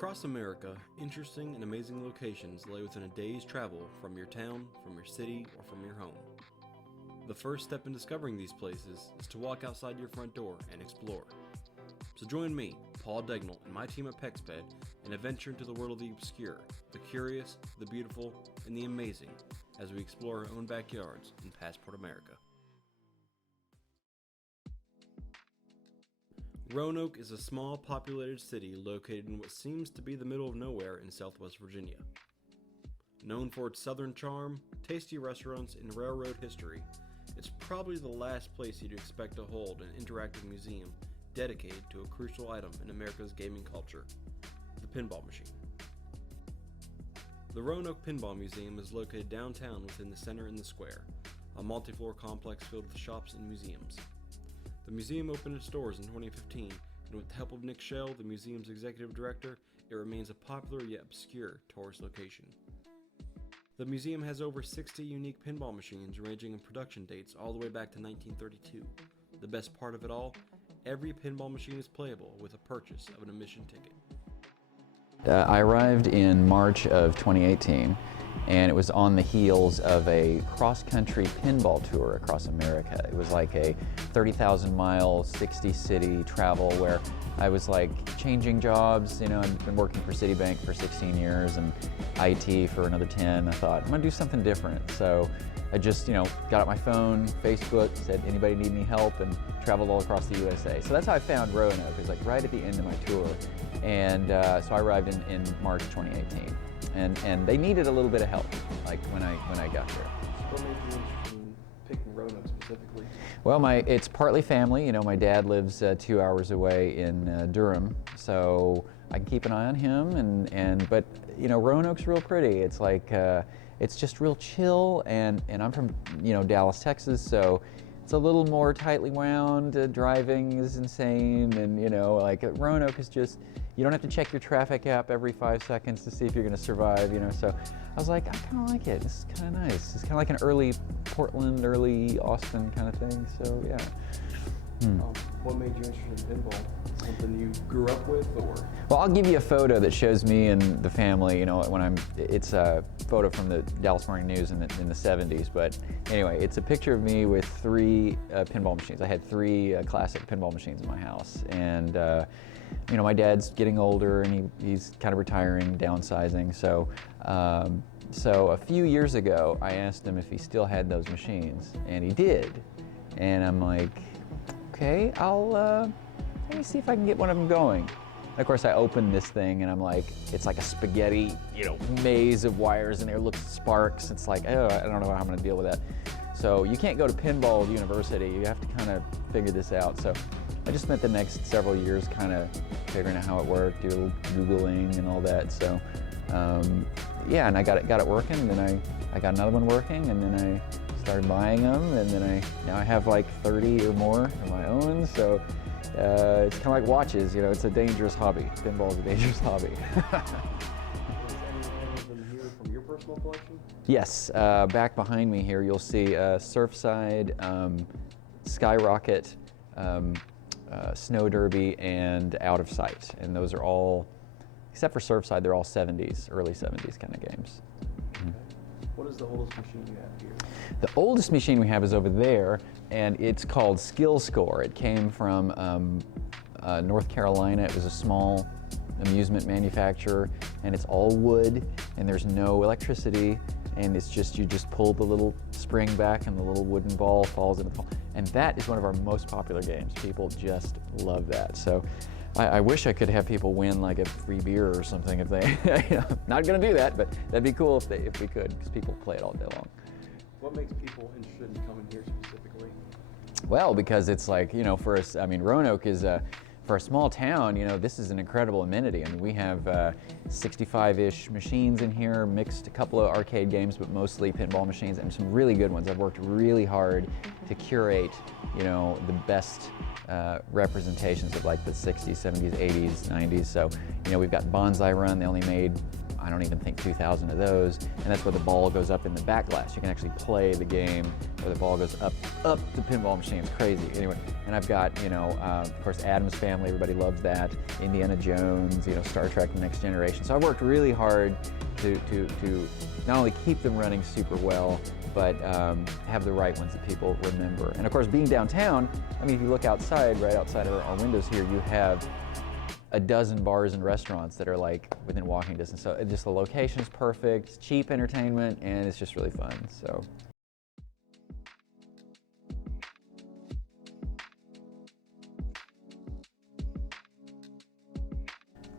Across America, interesting and amazing locations lay within a day's travel from your town, from your city, or from your home. The first step in discovering these places is to walk outside your front door and explore. So join me, Paul Degnall, and my team at PEXPED in a venture into the world of the obscure, the curious, the beautiful, and the amazing as we explore our own backyards in Passport America. Roanoke is a small, populated city located in what seems to be the middle of nowhere in southwest Virginia. Known for its southern charm, tasty restaurants, and railroad history, it's probably the last place you'd expect to hold an interactive museum dedicated to a crucial item in America's gaming culture, the pinball machine. The Roanoke Pinball Museum is located downtown within the center in the square, a multi-floor complex filled with shops and museums. The museum opened its doors in 2015, and with the help of Nic Schell, the museum's executive director, it remains a popular yet obscure tourist location. The museum has over 60 unique pinball machines ranging in production dates all the way back to 1932. The best part of it all, every pinball machine is playable with a purchase of an admission ticket. I arrived in March of 2018, and it was on the heels of a cross-country pinball tour across America. It was like a 30,000-mile, 60-city travel where I was like changing jobs. You know, I've been working for Citibank for 16 years and IT for another 10. I thought, I'm gonna do something different. So I just, got out my phone, Facebook, said, anybody need any help, and traveled all across the USA. So that's how I found Roanoke. It was like right at the end of my tour. And so I arrived in March 2018. And they needed a little bit of help, like when I got there. What made you interested in picking Roanoke specifically? Well, it's partly family. My dad lives 2 hours away in Durham, so I can keep an eye on him. But Roanoke's real pretty. It's like it's just real chill, and I'm from Dallas, Texas, so it's a little more tightly wound. Driving is insane, and like Roanoke is just. You don't have to check your traffic app every 5 seconds to see if you're going to survive, So I was like, I kind of like it. This is kind of nice. It's kind of like an early Portland, early Austin kind of thing. So yeah. What made you interested in pinball? Something you grew up with, or? Well, I'll give you a photo that shows me and the family. It's a photo from the Dallas Morning News in the 70s. But anyway, it's a picture of me with 3 pinball machines. I had 3 classic pinball machines in my house, and. My dad's getting older and he's kind of retiring, downsizing. So a few years ago, I asked him if he still had those machines, and he did. And I'm like, okay, let me see if I can get one of them going. And of course, I opened this thing and I'm like, it's like a spaghetti, maze of wires in there. It looks sparks. It's like, oh, I don't know how I'm going to deal with that. So you can't go to pinball university. You have to kind of figure this out. So I just spent the next several years kind of figuring out how it worked, do a little Googling and all that. So yeah, and I got it working, and then I got another one working, and then I started buying them, and then now I have like 30 or more of my own. So it's kind of like watches, it's a dangerous hobby. Pinball is a dangerous hobby. Is any of them here from your personal collection? Yes, back behind me here you'll see Surfside, Skyrocket, Snow Derby, and Out of Sight. And those are all, except for Surfside, they're all 70s, early 70s kind of games. Okay. What is the oldest machine you have here? The oldest machine we have is over there, and it's called Skill Score. It came from North Carolina. It was a small amusement manufacturer, and it's all wood, and there's no electricity, and it's just, you just pull the little spring back and the little wooden ball falls into the ball. And that is one of our most popular games. People just love that. So I wish I could have people win like a free beer or something if they, not gonna do that, but that'd be cool if we could, because people play it all day long. What makes people interested in coming here specifically? Well, because it's like, for us, Roanoke is, for a small town, this is an incredible amenity. We have 65-ish machines in here, mixed a couple of arcade games, but mostly pinball machines, and some really good ones. I've worked really hard to curate, the best representations of like the 60s, 70s, 80s, 90s. So, we've got Bonsai Run. They only made I don't even think 2,000 of those, and that's where the ball goes up in the back glass. You can actually play the game where the ball goes up the pinball machine. It's crazy. Anyway, and I've got, of course, Addams Family, everybody loves that, Indiana Jones, Star Trek, The Next Generation. So I've worked really hard to not only keep them running super well, but have the right ones that people remember. And of course, being downtown, I mean, if you look outside, right outside of our windows here, you have a dozen bars and restaurants that are like within walking distance. So just the location is perfect, it's cheap entertainment, and it's just really fun. So.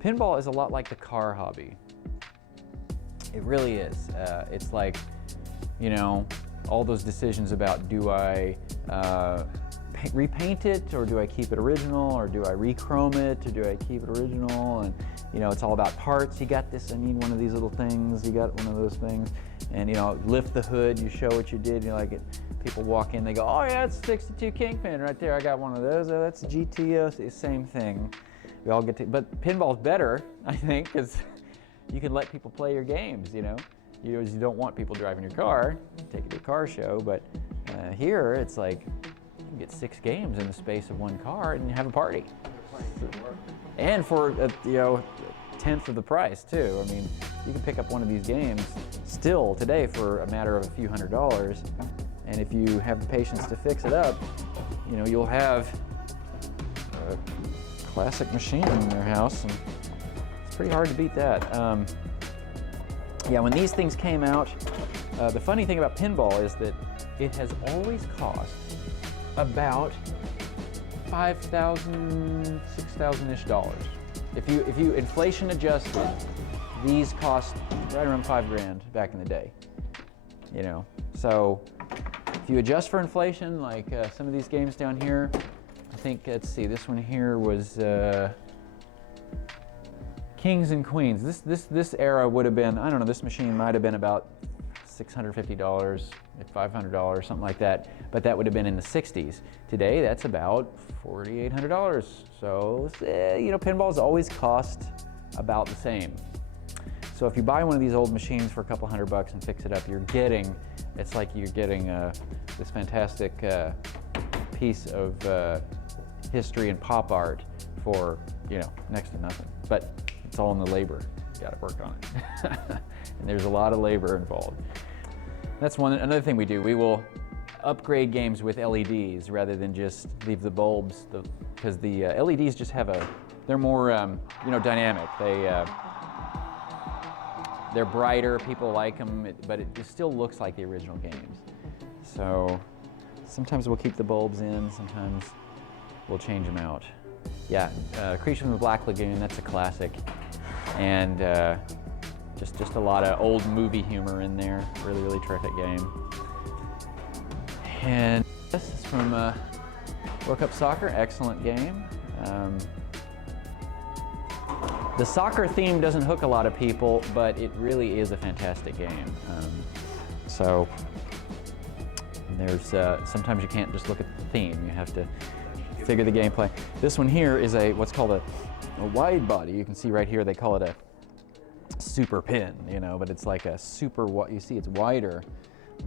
Pinball is a lot like the car hobby. It really is. It's like, all those decisions about, do I repaint it, or do I keep it original, or do I rechrome it, or do I keep it original? And it's all about parts. You got this, I need one of these little things, you got one of those things, and lift the hood, you show what you did, people walk in, they go, oh yeah, it's 62 Kingpin right there, I got one of those, oh, that's GTO, same thing. We all get to, but pinball's better, I think, because you can let people play your games, You don't want people driving your car, take it to a car show, but here it's like, you can get 6 games in the space of one car and have a party. And for a tenth of the price too. I mean, you can pick up one of these games still today for a matter of a few $100s, and if you have the patience to fix it up, you'll have a classic machine in your house, and it's pretty hard to beat that. Yeah, when these things came out, the funny thing about pinball is that it has always cost about $5,000, $6,000-ish dollars. If you inflation adjusted, these cost right around $5,000 back in the day. So if you adjust for inflation, like some of these games down here, I think, let's see, this one here was Kings and Queens. This era would have been, I don't know, this machine might have been about $650, $500, something like that, but that would have been in the 60s. Today, that's about $4,800. So, pinballs always cost about the same. So if you buy one of these old machines for a couple $100 and fix it up, it's like you're getting this fantastic piece of history and pop art for, next to nothing. But it's all in the labor. You got to work on it. And there's a lot of labor involved. That's another thing we do. We will upgrade games with LEDs rather than just leave the bulbs, because the LEDs just they're more, dynamic. They're brighter, people like them, but it just still looks like the original games. So sometimes we'll keep the bulbs in, sometimes we'll change them out. Yeah, Creature from the Black Lagoon, that's a classic. And just a lot of old movie humor in there. Really, really terrific game. And this is from World Cup Soccer, excellent game. The soccer theme doesn't hook a lot of people, but it really is a fantastic game. So there's sometimes you can't just look at the theme, you have to figure the gameplay. This one here is what's called a wide body. You can see right here they call it a super pin, but it's like a super, you see it's wider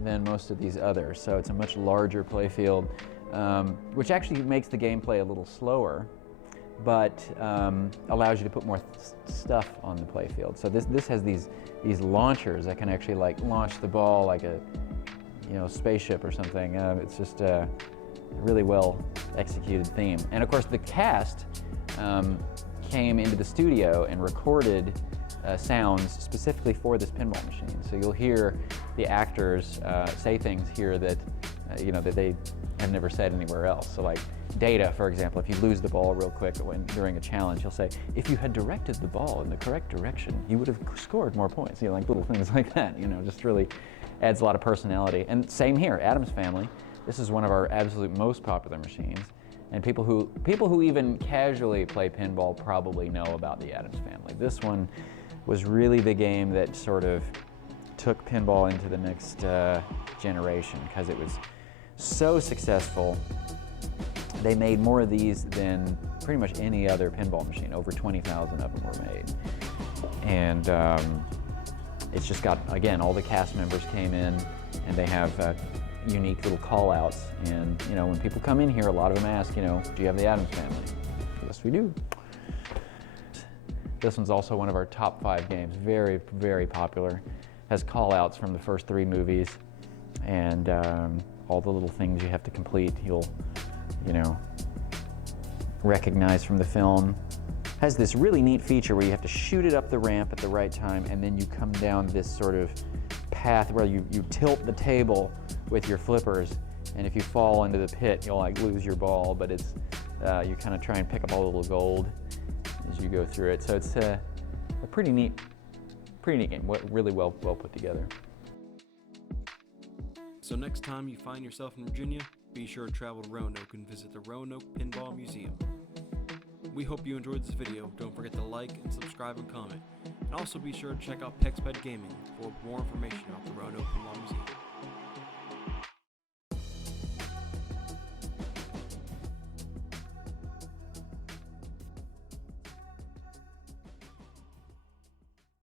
than most of these others. So it's a much larger play field, which actually makes the gameplay a little slower, but allows you to put more stuff on the play field. So this has these launchers that can actually launch the ball like a spaceship or something. It's just a really well executed theme. And of course the cast came into the studio and recorded sounds specifically for this pinball machine. So you'll hear the actors say things here that that they have never said anywhere else. So like Data, for example, if you lose the ball real quick during a challenge, he'll say, if you had directed the ball in the correct direction, you would have scored more points. like little things like that, just really adds a lot of personality. And same here, Addams Family. This is one of our absolute most popular machines. And people who even casually play pinball probably know about the Addams Family. This one was really the game that sort of took pinball into the next generation, because it was so successful. They made more of these than pretty much any other pinball machine. Over 20,000 of them were made. And it's just got, again, all the cast members came in, and they have unique little call-outs. And you know, when people come in here, a lot of them ask, you know, do you have the Addams Family? Yes, we do. This one's also one of our top 5 games. Very, very popular. Has call-outs from the first 3 movies, and all the little things you have to complete, you'll, you know, recognize from the film. Has this really neat feature where you have to shoot it up the ramp at the right time, and then you come down this sort of path where you tilt the table with your flippers, and if you fall into the pit, you'll like lose your ball, but it's you kind of try and pick up all the little gold as you go through it. So it's a pretty neat game. Really well put together. So next time you find yourself in Virginia, be sure to travel to Roanoke and visit the Roanoke Pinball Museum. We hope you enjoyed this video. Don't forget to like and subscribe and comment. And also be sure to check out Pexped Gaming for more information about the Roanoke Pinball Museum.